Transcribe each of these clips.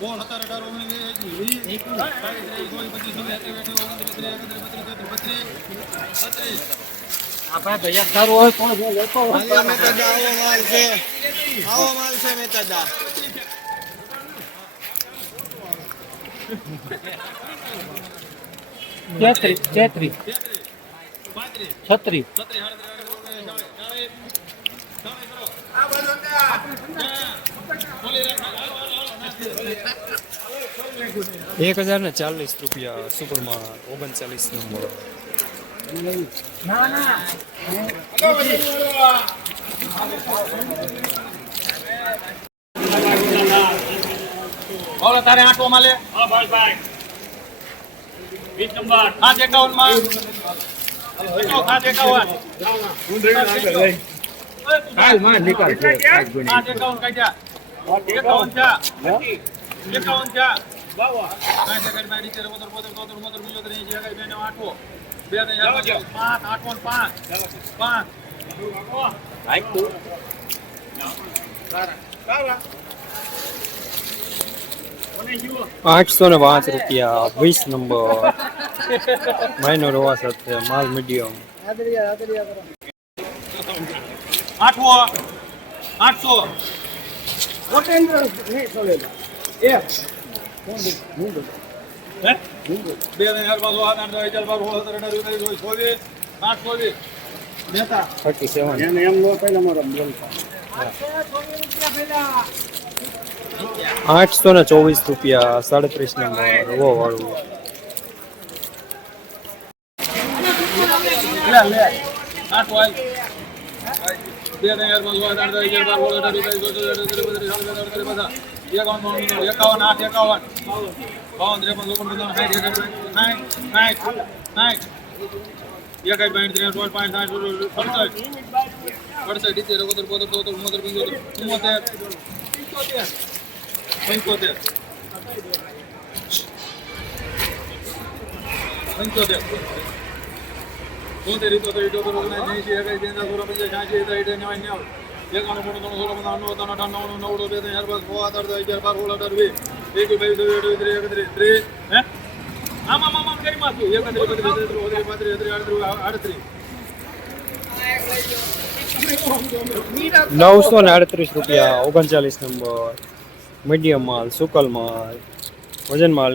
બોલ સત્તર અઢાર ઓગણીસ તેત્રીસ તેત્રીસ છત્રીસ છત્રીસ એક હજાર ને ચાલીસ રૂપિયા સુપરમાં ઓગણચાલીસ નંબર. બોલો તારે આંટો માલે? એકાવનમાં એકાવન એકાવન કાઢ્યા એકાવન ચા એકાવન ચા પાંચ સેકન્ડમાં પાંચ પાંચ આઠવો ને પાંચ પાંચ આઠસો ને પાંચ રૂપિયા વીસ નંબર માઇનો રવા સાથે માલ મીડિયમ આઠવો આઠસો. હે? બે ને ચાર પાંચ આઠ આઠ દસ અગિયાર બાર સોળ સત્તર અઢાર ઓગણીસ વીસ ચોવીસ આઠ ચોવીસ નેતા થર્ટી સેવન આઠસો ને ચોવીસ રૂપિયા, સાડત્રીસ નંબર રવો વાળું લે લે આઠ એકાવન આઠ એકાવન બાવન ત્રેપન પંચાવન સાઠ સાઠ સાઠ સાઠ એકાઈ બાઠ ત્રેસઠ ચોસઠ પાંચ સાઠ સડસઠ અડસઠ ઇત્તેર ઓગોતેર બોતેર તોતેર ઉનોતેર પંચોતેર ચુમ્મોતેર પંચોતેર પંચોતેર એકાણું પંદર નવ ત્રણ બે ત્રણ અગિયાર બાર અઢાર વીસ. એકત્રીસ ત્રીસ. હે? આમ આમ આમ કરી માથું એકત્રીસ બત્રીસ તેત્રીસ ચોત્રીસ પાંત્રીસ છત્રીસ આડત્રીસ આડત્રીસ. નવસો ને આડત્રીસ રૂપિયા ઓગણચાલીસ નંબર. મીડિયમ માલ સુકલ માલ વજન માલ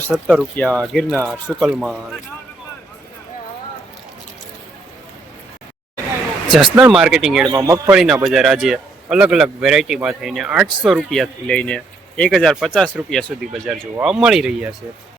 સત્તર રૂપિયા ગિરનાર સુકલ માલ જસદણ માર્કેટિંગ એડમાં મગફળીના બજાર આજે અલગ અલગ વેરાયટીમાં થઈને આઠસો રૂપિયાથી લઈને એક હજાર પચાસ રૂપિયા સુધી બજાર જોવા મળી રહ્યા છે.